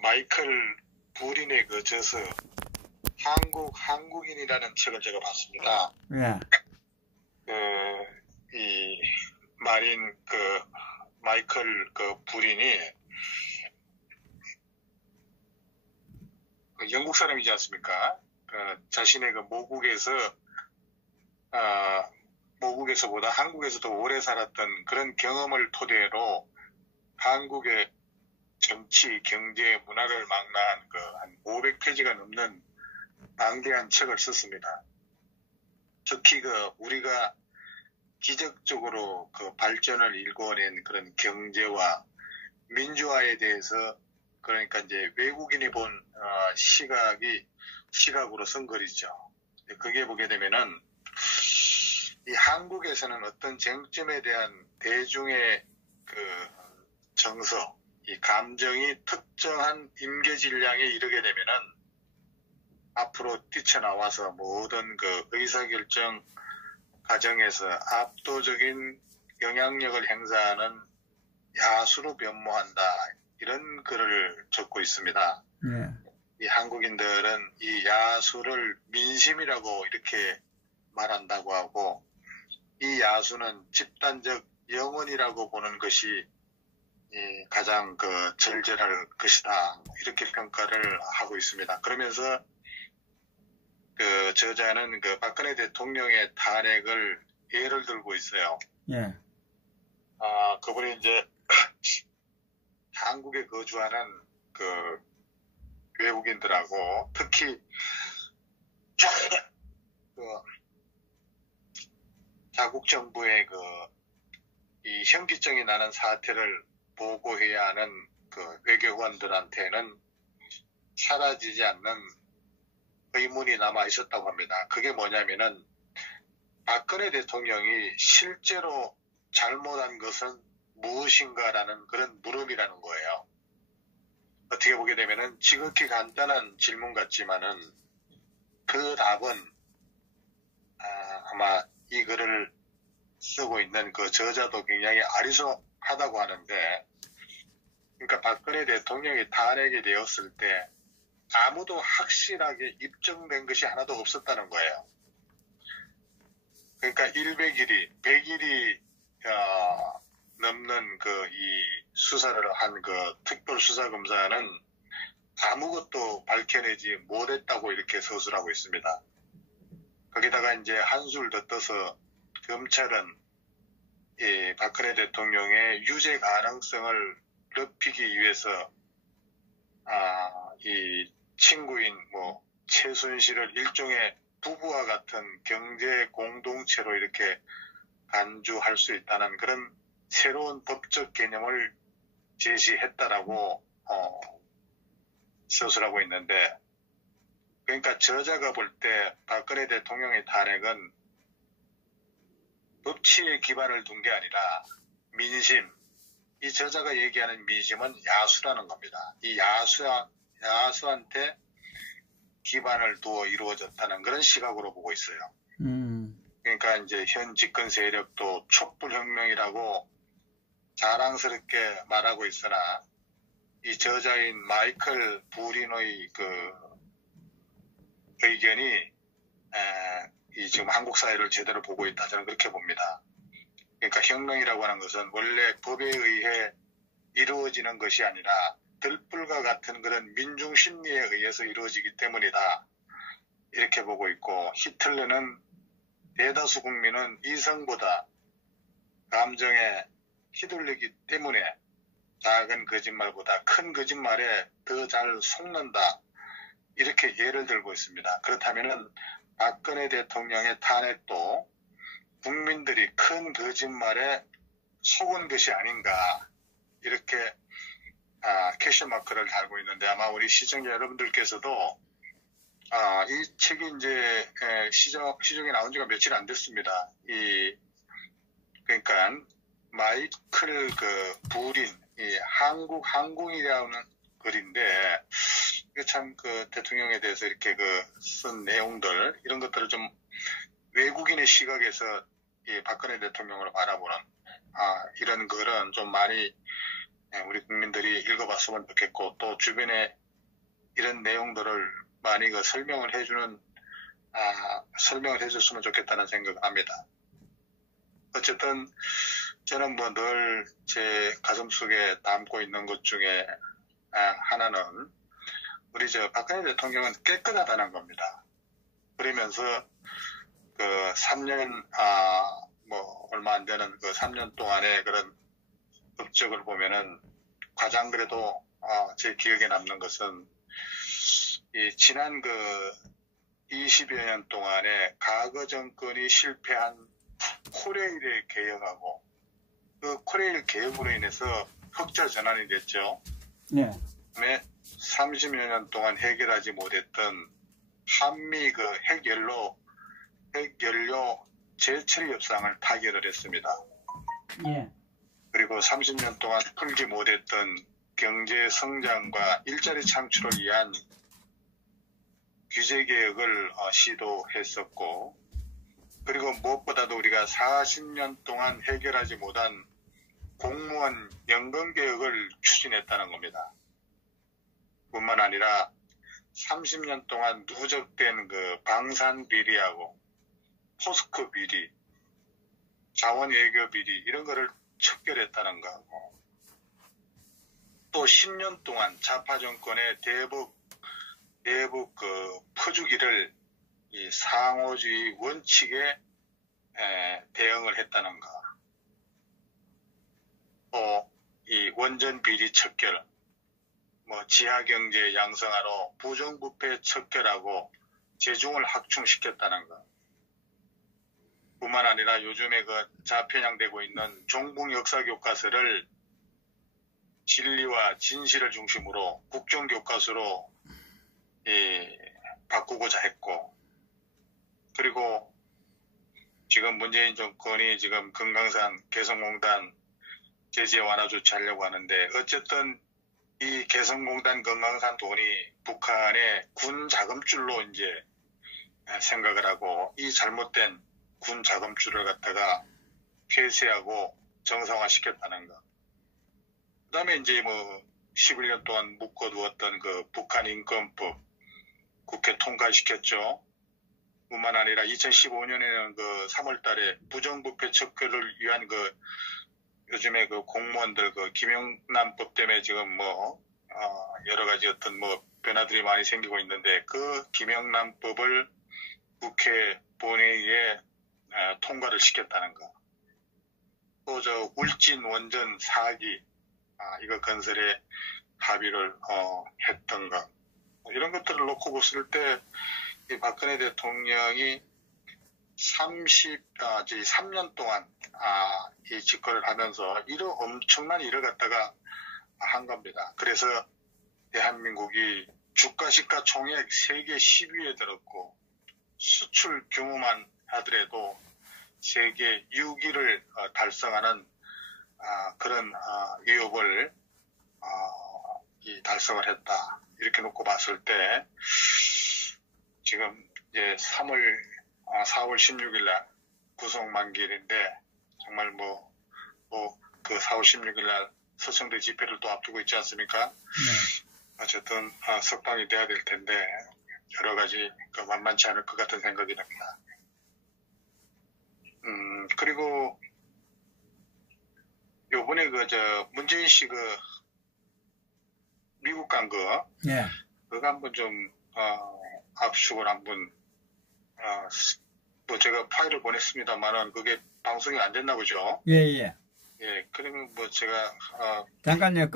마이클 부린의 그 저서 한국인이라는 책을 제가 봤습니다. 예. 이 마린 마이클 부린이 영국 사람이지 않습니까? 자신의 모국에서보다 한국에서 더 오래 살았던 그런 경험을 토대로 한국의 정치, 경제, 문화를 망라한 한 500페이지가 넘는 방대한 책을 썼습니다. 특히 우리가 기적적으로 발전을 일궈낸 그런 경제와 민주화에 대해서, 그러니까 이제 외국인이 본 시각으로 쓴 글이죠. 그게 보게 되면은 이 한국에서는 어떤 쟁점에 대한 대중의 정서, 이 감정이 특정한 임계질량에 이르게 되면은 앞으로 뛰쳐나와서 모든 의사결정 과정에서 압도적인 영향력을 행사하는 야수로 변모한다. 이런 글을 적고 있습니다. 예. 이 한국인들은 이 야수를 민심이라고 이렇게 말한다고 하고, 이 야수는 집단적 영혼이라고 보는 것이 가장 절절할 것이다. 이렇게 평가를 하고 있습니다. 그러면서 저자는 박근혜 대통령의 탄핵을 예를 들고 있어요. 예. 그분이 이제 한국에 거주하는 외국인들하고 특히 자국 정부의 이 현기증이 나는 사태를 보고해야 하는 외교관들한테는 사라지지 않는 의문이 남아 있었다고 합니다. 그게 뭐냐면은 박근혜 대통령이 실제로 잘못한 것은 무엇인가라는 그런 물음이라는 거예요. 어떻게 보게 되면은 지극히 간단한 질문 같지만은 그 답은 아마 이 글을 쓰고 있는 저자도 굉장히 아리송하다고 하는데, 그러니까 박근혜 대통령이 탄핵이 되었을 때 아무도 확실하게 입증된 것이 하나도 없었다는 거예요. 그러니까 100일이 넘는 이 수사를 한 특별수사검사는 아무것도 밝혀내지 못했다고 이렇게 서술하고 있습니다. 거기다가 이제 한술 더 떠서 검찰은 이 박근혜 대통령의 유죄 가능성을 높이기 위해서 이 친구인 최순실을 일종의 부부와 같은 경제 공동체로 이렇게 간주할 수 있다는 그런 새로운 법적 개념을 제시했다라고 서술하고 있는데, 그러니까 저자가 볼 때 박근혜 대통령의 탄핵은 법치에 기반을 둔 게 아니라 민심, 이 저자가 얘기하는 민심은 야수라는 겁니다. 이 야수한테 기반을 두어 이루어졌다는 그런 시각으로 보고 있어요. 그러니까 이제 현 집권 세력도 촛불혁명이라고 자랑스럽게 말하고 있으나 이 저자인 마이클 부린의 의견이 지금 한국 사회를 제대로 보고 있다, 저는 그렇게 봅니다. 그러니까 혁명이라고 하는 것은 원래 법에 의해 이루어지는 것이 아니라 들불과 같은 그런 민중 심리에 의해서 이루어지기 때문이다, 이렇게 보고 있고, 히틀러는 대다수 국민은 이성보다 감정에 휘둘리기 때문에 작은 거짓말보다 큰 거짓말에 더 잘 속는다, 이렇게 예를 들고 있습니다. 그렇다면은 박근혜 대통령의 탄핵도 국민들이 큰 거짓말에 속은 것이 아닌가, 이렇게 퀘션 마크를 달고 있는데, 아마 우리 시청자 여러분들께서도 이 책이 이제 시중에 나온 지가 며칠 안 됐습니다. 그러니까 마이클 부린 이 한국 항공이라는 글인데, 참 대통령에 대해서 이렇게 쓴 내용들, 이런 것들을 좀 외국인의 시각에서 이 박근혜 대통령을 바라보는 이런 글은 좀 많이 우리 국민들이 읽어봤으면 좋겠고, 또 주변에 이런 내용들을 많이 설명을 해줬으면 좋겠다는 생각을 합니다. 어쨌든 저는 뭐 늘 제 가슴속에 담고 있는 것 중에 하나는 우리 박근혜 대통령은 깨끗하다는 겁니다. 그러면서 그 3년 뭐 얼마 안 되는 그 3년 동안의 그런 업적을 보면은 가장 그래도 제 기억에 남는 것은 이 지난 그 20여 년 동안에 과거 정권이 실패한 코레일을 개혁하고 그 코레일 개혁으로 인해서 흑자 전환이 됐죠. 네. 그다음에 30여 년 동안 해결하지 못했던 한미 그 핵연료 재처리 협상을 타결을 했습니다. 예. 그리고 30년 동안 풀지 못했던 경제 성장과 일자리 창출을 위한 규제 개혁을 시도했었고, 그리고 무엇보다도 우리가 40년 동안 해결하지 못한 공무원 연금 개혁을 추진했다는 겁니다. 뿐만 아니라 30년 동안 누적된 그 방산 비리하고 포스코 비리, 자원 외교 비리 이런 거를 척결했다는 거고, 또 10년 동안 좌파 정권의 대북 그 퍼주기를 이 상호주의 원칙에 대응을 했다는 거. 또 이 원전 비리 척결, 뭐 지하경제 양성화로 부정부패 척결하고 재중을 확충시켰다는 것. 뿐만 아니라 요즘에 그 자편향되고 있는 종북 역사 교과서를 진리와 진실을 중심으로 국정교과서로 바꾸고자 했고, 그리고 지금 문재인 정권이 지금 금강산 개성공단 제재 완화 조치하려고 하는데, 어쨌든 이 개성공단 금강산 돈이 북한의 군 자금줄로 이제 생각을 하고, 이 잘못된 군 자금줄을 갖다가 폐쇄하고 정상화시켰다는 것. 그 다음에 이제 뭐 11년 동안 묶어두었던 그 북한 인권법 국회 통과시켰죠. 뿐만 아니라 2015년에는 그 3월 달에 부정부패 척결을 위한 그 요즘에 그 공무원들 그 김영란법 때문에 지금 뭐 여러 가지 어떤 뭐 변화들이 많이 생기고 있는데, 그 김영란법을 국회 본회의에 통과를 시켰다는 거. 또 저 울진 원전 4기 이거 건설에 합의를 했던 거. 이런 것들을 놓고 봤을 때 이 박근혜 대통령이 3년 동안 이 집권을 하면서 엄청난 일을 갖다가 한 겁니다. 그래서 대한민국이 주가 시가 총액 세계 10위에 들었고, 수출 규모만 하더라도 세계 6위를 달성하는 그런 위협을 달성을 했다. 이렇게 놓고 봤을 때 지금 이제 4월 16일 날 구속 만기일인데, 정말 그 4월 16일 날 서청대 집회를 또 앞두고 있지 않습니까? 네. 어쨌든 석방이 돼야 될 텐데 여러 가지 만만치 않을 것 같은 생각이 납니다. 그리고 요번에 문재인 씨 미국 간 거, 네. 그거 한번 좀 압축을 한번 뭐 제가 파일을 보냈습니다만은 그게 방송이 안 됐나 보죠? 예. 예, 그러면 뭐 제가 잠깐요.